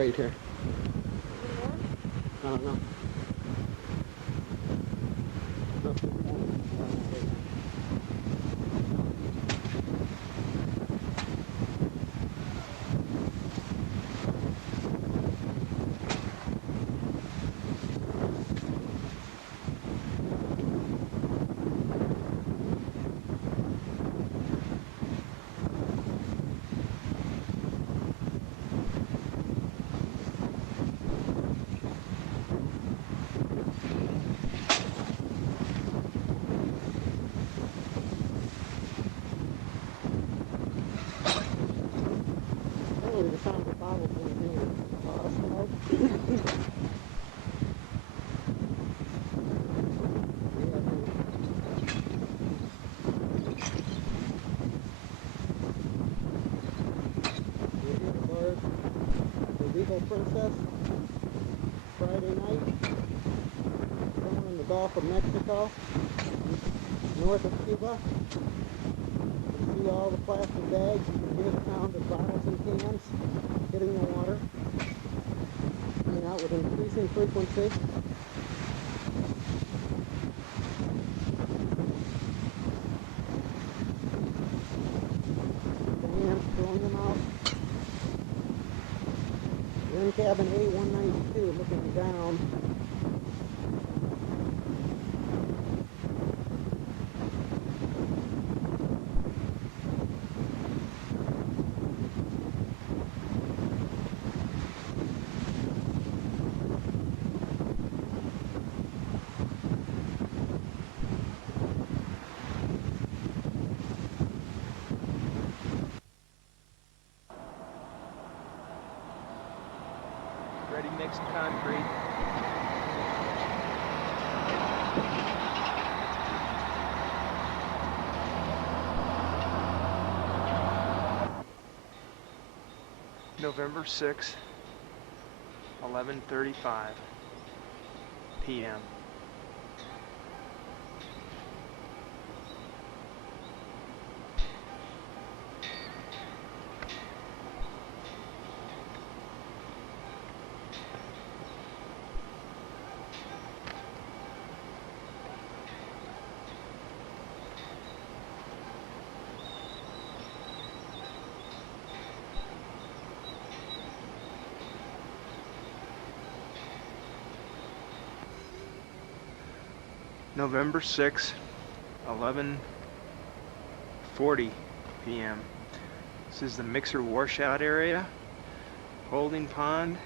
weight here? I don't know. Princess, Friday night, somewhere in the Gulf of Mexico, north of Cuba. You see all the plastic bags, you can hear the sound of bottles and cans hitting the water, coming out with increasing frequency. The hands throwing them out. We're in cabin A192 looking down. Ready mixed concrete. November 6th, 11:35 p.m. November 6th, 11:40 p.m. This is the mixer washout area, holding pond.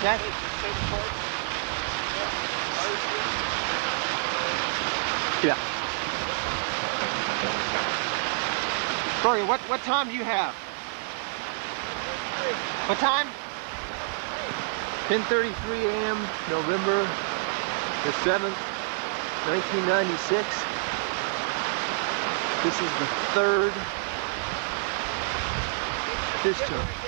What's that? Yeah. Corey, what time do you have? What time? 10:33 a.m. November the 7th, 1996. This is the third discharge.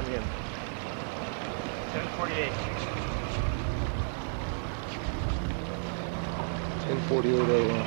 time again? 10:48. 10:48 a.m.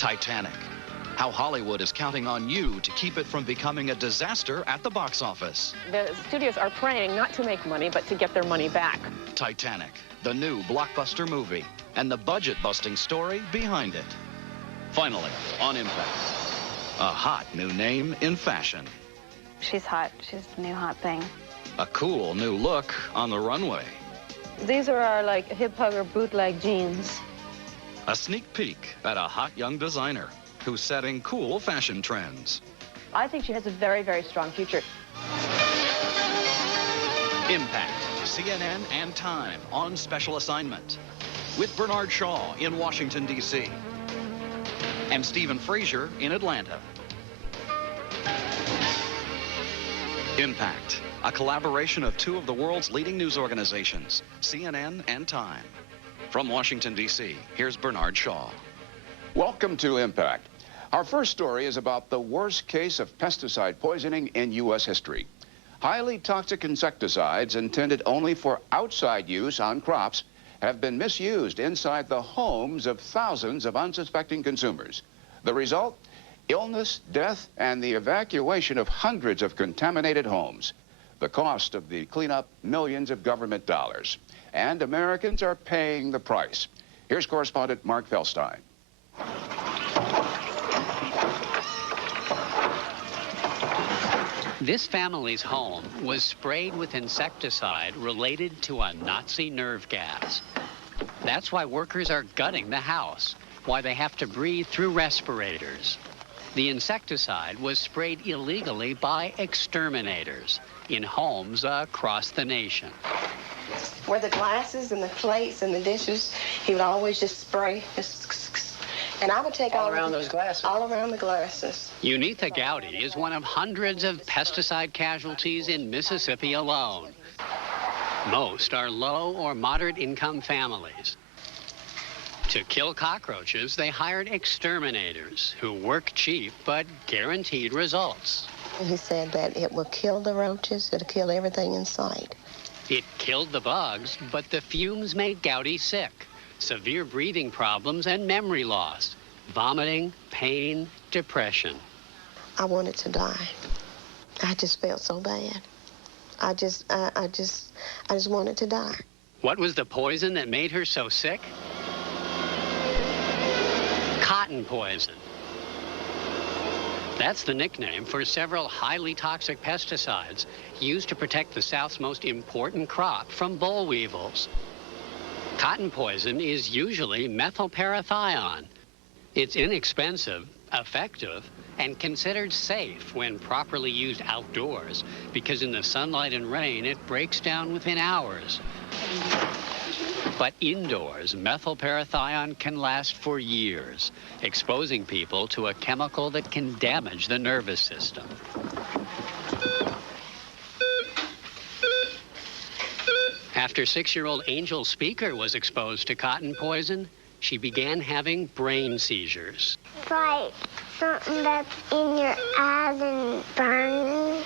Titanic. How Hollywood is counting on you to keep it from becoming a disaster at the box office. The studios are praying not to make money, but to get their money back. Titanic, the new blockbuster movie, and the budget-busting story behind it. Finally, on Impact, a hot new name in fashion. She's hot. She's the new hot thing. A cool new look on the runway. These are our, like, hip-hugger bootleg jeans. A sneak peek at a hot young designer who's setting cool fashion trends. I think she has a very, very strong future. Impact, CNN and Time on special assignment. With Bernard Shaw in Washington, D.C. and Stephen Frazier in Atlanta. Impact, a collaboration of two of the world's leading news organizations, CNN and Time. From Washington, D.C., here's Bernard Shaw. Welcome to Impact. Our first story is about the worst case of pesticide poisoning in U.S. history. Highly toxic insecticides intended only for outside use on crops have been misused inside the homes of thousands of unsuspecting consumers. The result? Illness, death, and the evacuation of hundreds of contaminated homes. The cost of the cleanup, millions of government dollars. And Americans are paying the price. Here's correspondent Mark Felstein. This family's home was sprayed with insecticide related to a Nazi nerve gas. That's why workers are gutting the house, why they have to breathe through respirators. The insecticide was sprayed illegally by exterminators in homes across the nation. Where the glasses and the plates and the dishes, he would always just spray. And I would take all around those glasses. All around the glasses. Unitha Gowdy is one of hundreds of pesticide casualties in Mississippi alone. Most are low or moderate income families. To kill cockroaches, they hired exterminators who work cheap but guaranteed results. He said that it will kill the roaches, it'll kill everything in sight. It killed the bugs, but the fumes made Gowdy sick. Severe breathing problems and memory loss, vomiting, pain, depression. I wanted to die. I just felt so bad. I just wanted to die. What was the poison that made her so sick? Cotton poison. That's the nickname for several highly toxic pesticides used to protect the South's most important crop from boll weevils. Cotton poison is usually methylparathion. It's inexpensive, effective, and considered safe when properly used outdoors, because in the sunlight and rain, it breaks down within hours. But indoors, methylparathion can last for years, exposing people to a chemical that can damage the nervous system. After 6-year-old Angel Speaker was exposed to cotton poison, she began having brain seizures. It's like something that's in your eyes and burning.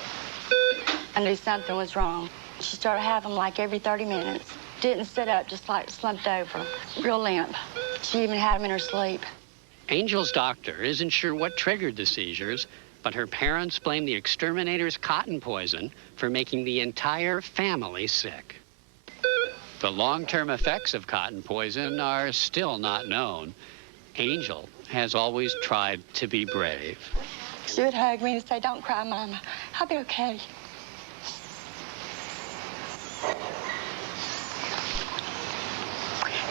I knew something was wrong. She started having them like every 30 minutes. Didn't sit up, just like slumped over, real limp. She even had them in her sleep. Angel's doctor isn't sure what triggered the seizures, but her parents blame the exterminator's cotton poison for making the entire family sick. The long-term effects of cotton poison are still not known. Angel has always tried to be brave. She would hug me and say, "Don't cry, Mama. I'll be okay."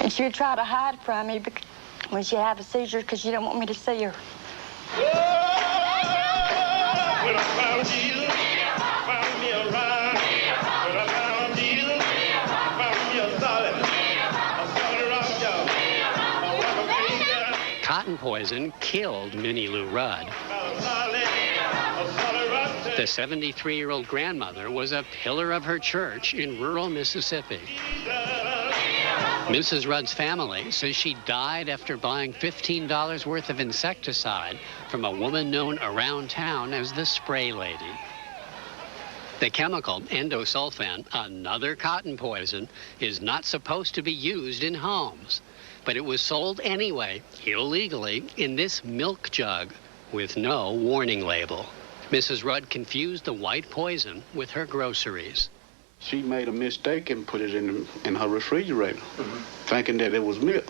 And she would try to hide from me when she had a seizure because she didn't want me to see her. Cotton poison killed Minnie Lou Rudd. The 73-year-old grandmother was a pillar of her church in rural Mississippi. Mrs. Rudd's family says she died after buying $15 worth of insecticide from a woman known around town as the Spray Lady. The chemical endosulfan, another cotton poison, is not supposed to be used in homes. but it was sold anyway, illegally, in this milk jug with no warning label. Mrs. Rudd confused the white poison with her groceries. She made a mistake and put it in her refrigerator, thinking that it was milk.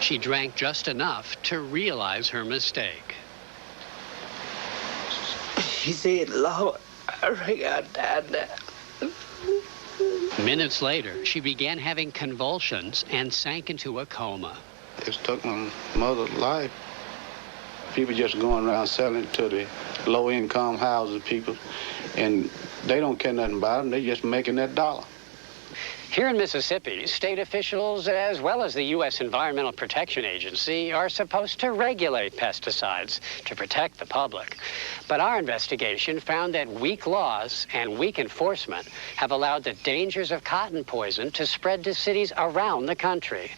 She drank just enough to realize her mistake. She said, Lord, I think I died now. Minutes later, she began having convulsions and sank into a coma. It took my mother's life. People just going around selling to the low-income houses people, and they don't care nothing about them. They just making that dollar. Here in Mississippi, state officials, as well as the U.S. Environmental Protection Agency, are supposed to regulate pesticides to protect the public. But our investigation found that weak laws and weak enforcement have allowed the dangers of cotton poison to spread to cities around the country.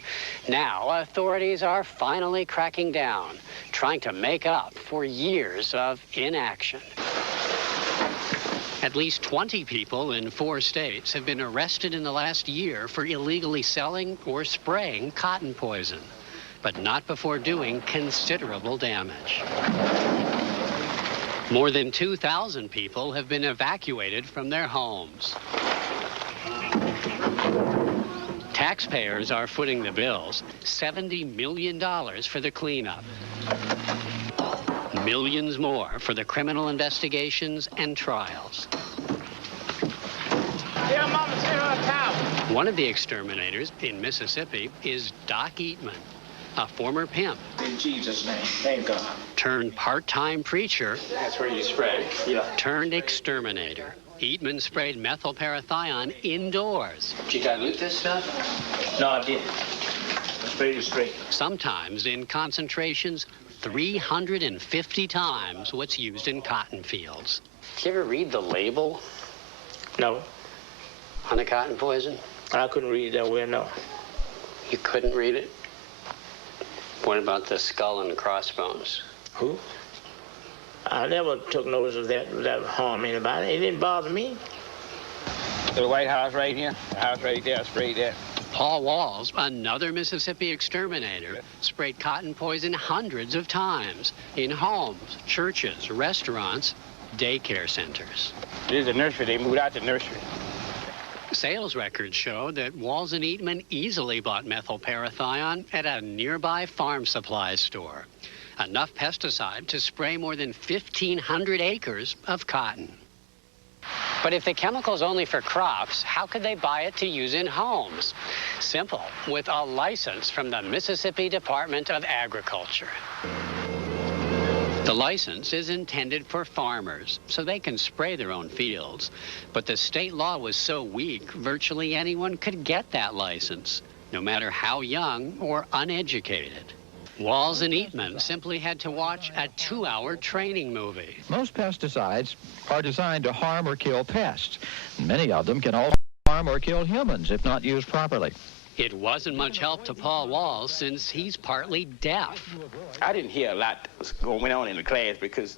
Now, authorities are finally cracking down, trying to make up for years of inaction. At least 20 people in 4 states have been arrested in the last year for illegally selling or spraying cotton poison, but not before doing considerable damage. More than 2,000 people have been evacuated from their homes. Taxpayers are footing the bills, $70 million for the cleanup. Millions more for the criminal investigations and trials. Yeah, Mama, sit on the couch. One of the exterminators in Mississippi is Doc Eatman, a former pimp. In Jesus' name, thank God. Turned part-time preacher. That's where you spray. Yeah. Turned exterminator. Eatman sprayed methylparathion indoors. Did you dilute this stuff? No, I didn't. I sprayed it straight. Sometimes in concentrations 350 times what's used in cotton fields. Did you ever read the label? No. On the cotton poison? I couldn't read it that well, no. You couldn't read it? What about the skull and crossbones? Who? I never took notice of that harm anybody. It didn't bother me. The White House right here, the house right there, I sprayed that. Paul Walls, another Mississippi exterminator, sprayed cotton poison hundreds of times in homes, churches, restaurants, daycare centers. This is a nursery. They moved out the nursery. Sales records show that Walls and Eatman easily bought methylparathion at a nearby farm supply store. Enough pesticide to spray more than 1,500 acres of cotton. But if the chemical's only for crops, how could they buy it to use in homes? Simple, with a license from the Mississippi Department of Agriculture. The license is intended for farmers, so they can spray their own fields. But the state law was so weak, virtually anyone could get that license, no matter how young or uneducated. Walls and Eatman simply had to watch a 2-hour training movie. Most pesticides are designed to harm or kill pests. Many of them can also harm or kill humans if not used properly. It wasn't much help to Paul Walls since he's partly deaf. I didn't hear a lot that was going on in the class because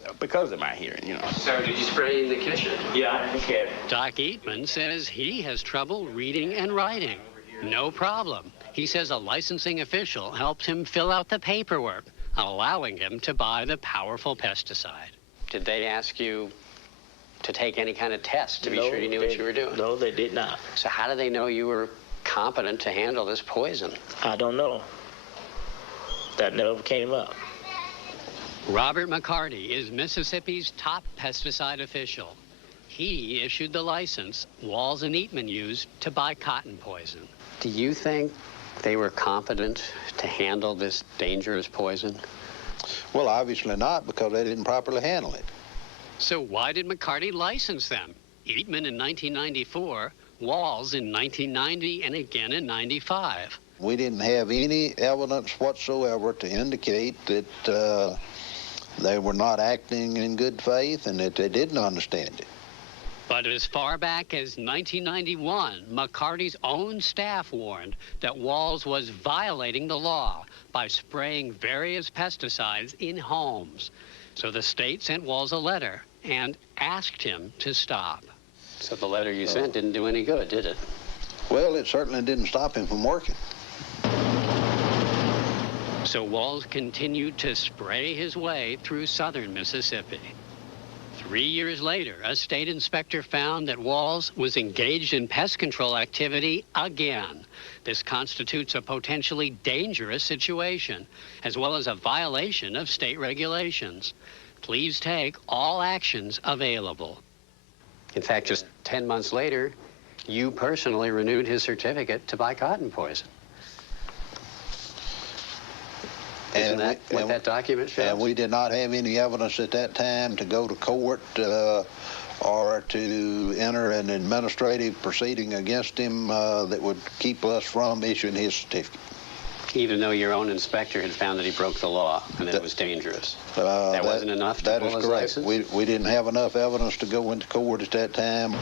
of my hearing, you know. So did you spray in the kitchen? Yeah, I didn't care. Doc Eatman says he has trouble reading and writing. No problem. He says a licensing official helped him fill out the paperwork, allowing him to buy the powerful pesticide. Did they ask you to take any kind of test to be sure you knew what you were doing? No, they did not. So how do they know you were competent to handle this poison? I don't know. That never came up. Robert McCarty is Mississippi's top pesticide official. He issued the license Walls and Eatman used to buy cotton poison. Do you think they were competent to handle this dangerous poison? Well, obviously not, because they didn't properly handle it. So why did McCarty license them? Eatman in 1994, Walls in 1990, and again in 95. We didn't have any evidence whatsoever to indicate that they were not acting in good faith and that they didn't understand it. But as far back as 1991, McCarty's own staff warned that Walls was violating the law by spraying various pesticides in homes. So the state sent Walls a letter and asked him to stop. So the letter you sent didn't do any good, did it? Well, it certainly didn't stop him from working. So Walls continued to spray his way through southern Mississippi. 3 years later, a state inspector found that Walls was engaged in pest control activity again. This constitutes a potentially dangerous situation, as well as a violation of state regulations. Please take all actions available. In fact, just 10 months later, you personally renewed his certificate to buy cotton poison. Isn't that what that document shows? And we did not have any evidence at that time to go to court or to enter an administrative proceeding against him that would keep us from issuing his certificate. Even though your own inspector had found that he broke the law and that it was dangerous. That wasn't enough to pull his license? We didn't have enough evidence to go into court at that time.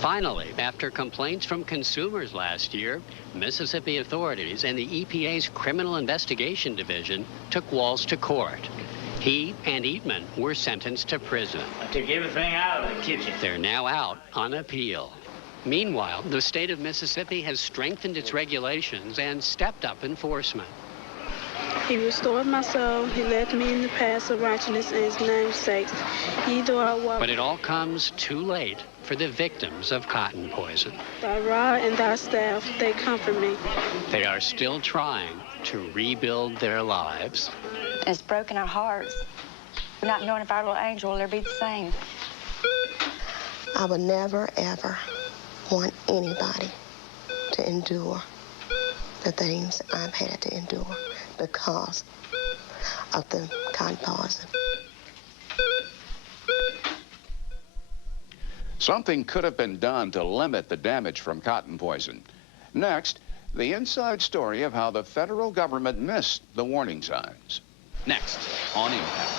Finally, after complaints from consumers last year, Mississippi authorities and the EPA's Criminal Investigation Division took Walls to court. He and Eatman were sentenced to prison. I took everything out of the kitchen. They're now out on appeal. Meanwhile, the state of Mississippi has strengthened its regulations and stepped up enforcement. He restored my soul. He led me in the paths of righteousness in his name's sake. But it all comes too late for the victims of cotton poison. Thy rod and thy staff, they comfort me. They are still trying to rebuild their lives. It's broken our hearts. We're not knowing if our little angel will ever be the same. I would never, ever want anybody to endure the things I've had to endure because of the cotton poison. Something could have been done to limit the damage from cotton poison. Next, the inside story of how the federal government missed the warning signs. Next on Impact.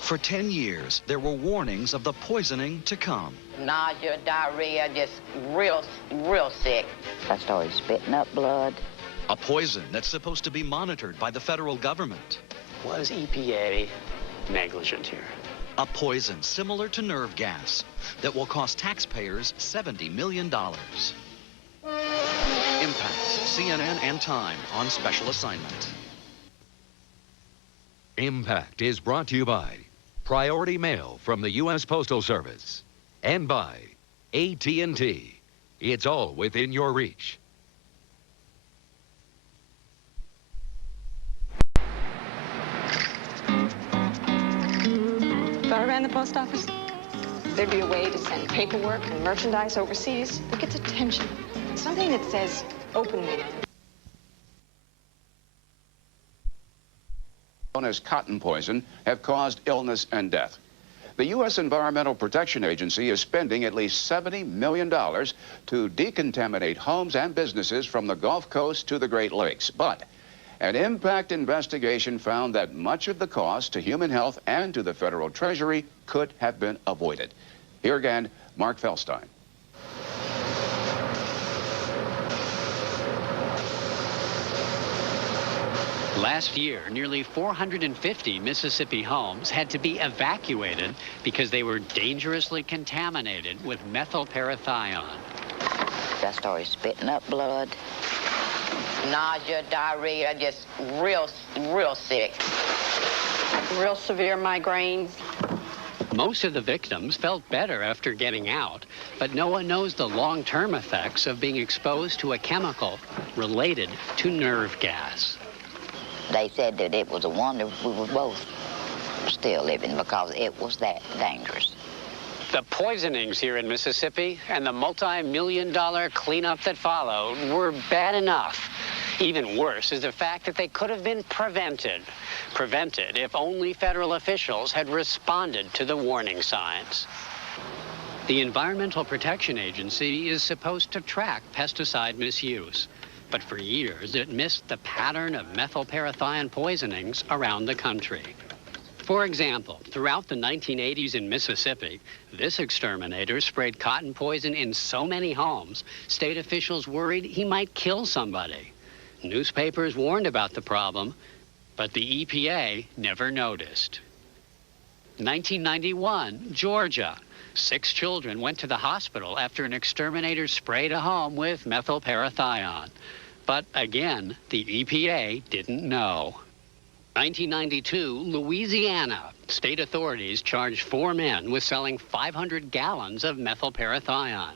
For 10 years, there were warnings of the poisoning to come. Nausea, diarrhea, just real sick. I started spitting up blood. A poison that's supposed to be monitored by the federal government. Was EPA negligent here? A poison similar to nerve gas that will cost taxpayers $70 million. Impact, CNN and Time on special assignment. Impact is brought to you by Priority Mail from the U.S. Postal Service and by AT&T. It's all within your reach. If I ran the post office, there'd be a way to send paperwork and merchandise overseas that gets attention. Something that says openly. Known as cotton poison have caused illness and death. The U.S. Environmental Protection Agency is spending at least $70 million to decontaminate homes and businesses from the Gulf Coast to the Great Lakes. But an impact investigation found that much of the cost to human health and to the federal treasury could have been avoided. Here again, Mark Felstein. Last year, nearly 450 Mississippi homes had to be evacuated because they were dangerously contaminated with methylparathion. I started spitting up blood. Nausea, diarrhea, just real sick. Real severe migraines. Most of the victims felt better after getting out, but no one knows the long-term effects of being exposed to a chemical related to nerve gas. They said that it was a wonder we were both still living because it was that dangerous. The poisonings here in Mississippi and the multi-million-dollar cleanup that followed were bad enough. Even worse is the fact that they could have been prevented. Prevented if only federal officials had responded to the warning signs. The Environmental Protection Agency is supposed to track pesticide misuse. But for years, it missed the pattern of methylparathion poisonings around the country. For example, throughout the 1980s in Mississippi, this exterminator sprayed cotton poison in so many homes, state officials worried he might kill somebody. Newspapers warned about the problem, but the EPA never noticed. 1991, Georgia. 6 children went to the hospital after an exterminator sprayed a home with methylparathion. But again, the EPA didn't know. 1992, Louisiana. State authorities charged 4 men with selling 500 gallons of methylparathion.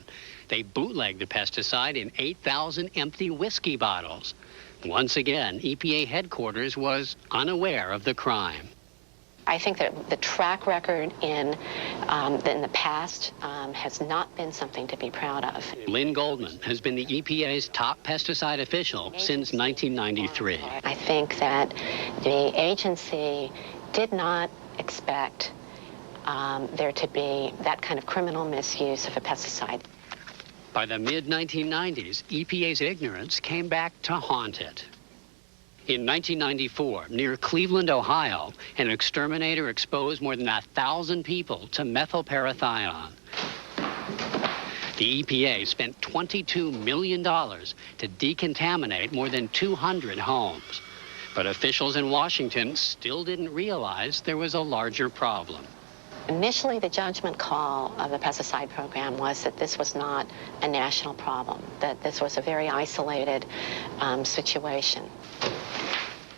They bootlegged the pesticide in 8,000 empty whiskey bottles. Once again, EPA headquarters was unaware of the crime. I think that the track record in the past has not been something to be proud of. Lynn Goldman has been the EPA's top pesticide official since 1993. I think that the agency did not expect there to be that kind of criminal misuse of a pesticide. By the mid-1990s, EPA's ignorance came back to haunt it. In 1994, near Cleveland, Ohio, an exterminator exposed more than 1,000 people to methylparathion. The EPA spent $22 million to decontaminate more than 200 homes. But officials in Washington still didn't realize there was a larger problem. Initially, the judgment call of the pesticide program was that this was not a national problem, that this was a very isolated situation.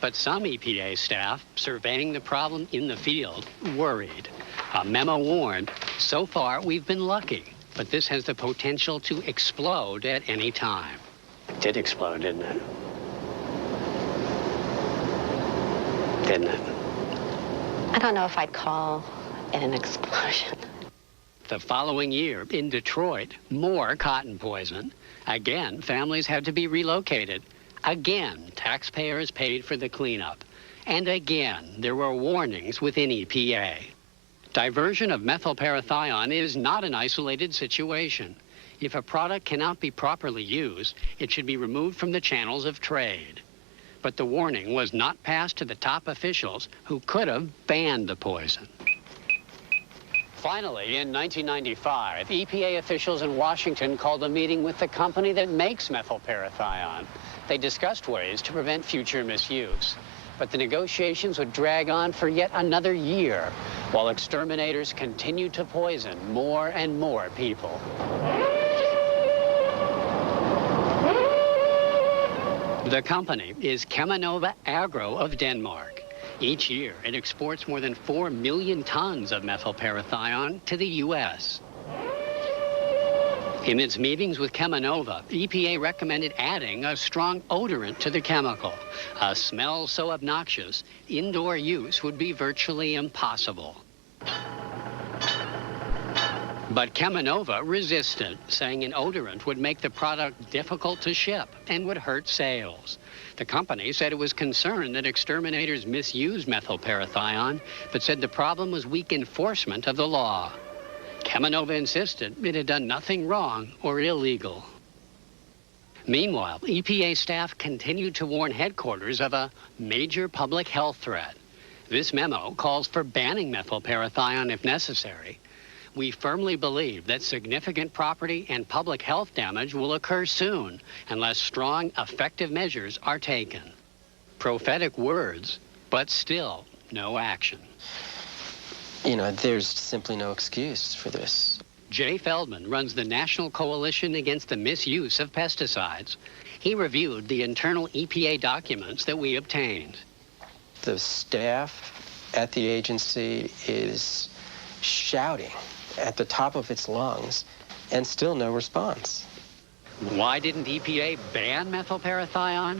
But some EPA staff surveying the problem in the field worried. A memo warned, so far we've been lucky, but this has the potential to explode at any time. It did explode, didn't it? Didn't it? I don't know if I'd call it an explosion. The following year, in Detroit, more cotton poison. Again, families had to be relocated. Again, taxpayers paid for the cleanup. And again, there were warnings within EPA. Diversion of methylparathion is not an isolated situation. If a product cannot be properly used, it should be removed from the channels of trade. But the warning was not passed to the top officials who could have banned the poison. Finally, in 1995, EPA officials in Washington called a meeting with the company that makes methylparathion. They discussed ways to prevent future misuse. But the negotiations would drag on for yet another year, while exterminators continued to poison more and more people. The company is Cheminova Agro of Denmark. Each year, it exports more than 4 million tons of methylparathion to the U.S. In its meetings with Cheminova, EPA recommended adding a strong odorant to the chemical. A smell so obnoxious, indoor use would be virtually impossible. But Cheminova resisted, saying an odorant would make the product difficult to ship and would hurt sales. The company said it was concerned that exterminators misused methylparathion, but said the problem was weak enforcement of the law. Cheminova insisted it had done nothing wrong or illegal. Meanwhile, EPA staff continued to warn headquarters of a major public health threat. This memo calls for banning methylparathion if necessary. We firmly believe that significant property and public health damage will occur soon unless strong, effective measures are taken. Prophetic words, but still no action. You know, there's simply no excuse for this. Jay Feldman runs the National Coalition Against the Misuse of Pesticides. He reviewed the internal EPA documents that we obtained. The staff at the agency is shouting at the top of its lungs, and still no response. Why didn't EPA ban methylparathion?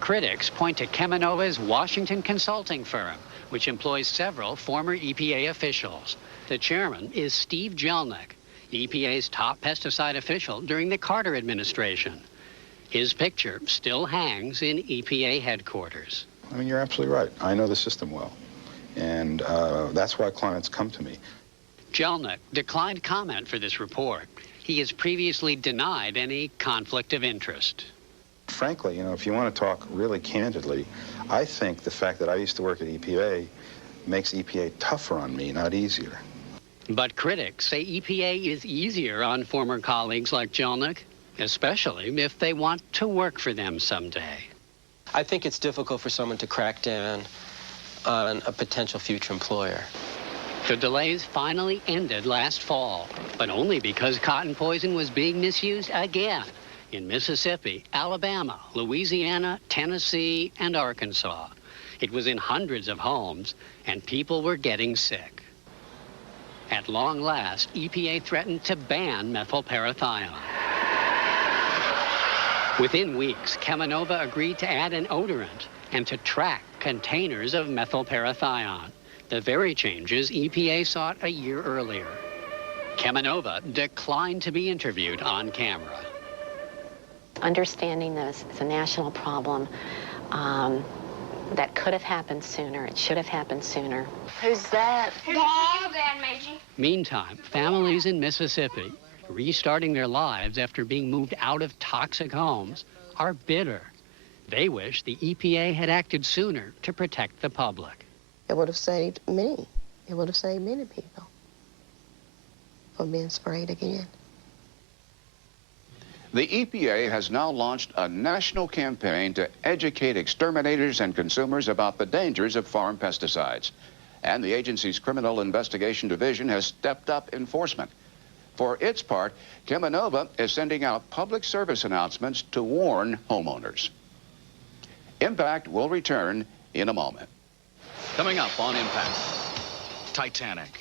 Critics point to Cheminova's Washington consulting firm, which employs several former EPA officials. The chairman is Steve Jelnick, EPA's top pesticide official during the Carter administration. His picture still hangs in EPA headquarters. I mean, you're absolutely right. I know the system well, and that's why clients come to me. Jelnick declined comment for this report. He has previously denied any conflict of interest. Frankly, you know, if you want to talk really candidly, I think the fact that I used to work at EPA makes EPA tougher on me, not easier. But critics say EPA is easier on former colleagues like Jelnick, especially if they want to work for them someday. I think it's difficult for someone to crack down on a potential future employer. The delays finally ended last fall, but only because cotton poison was being misused again in Mississippi, Alabama, Louisiana, Tennessee, and Arkansas. It was in hundreds of homes, and people were getting sick. At long last, EPA threatened to ban methylparathione. Within weeks, Cheminova agreed to add an odorant and to track containers of methylparathione, the very changes EPA sought a year earlier. Cheminova declined to be interviewed on camera. Understanding this is a national problem that could have happened sooner. It should have happened sooner. Who's that? Dad, Meiji. Meantime, families in Mississippi, restarting their lives after being moved out of toxic homes, are bitter. They wish the EPA had acted sooner to protect the public. It would have saved many. It would have saved many people from being sprayed again. The EPA has now launched a national campaign to educate exterminators and consumers about the dangers of farm pesticides. And the agency's Criminal Investigation Division has stepped up enforcement. For its part, Cheminova is sending out public service announcements to warn homeowners. Impact will return in a moment. Coming up on Impact, Titanic.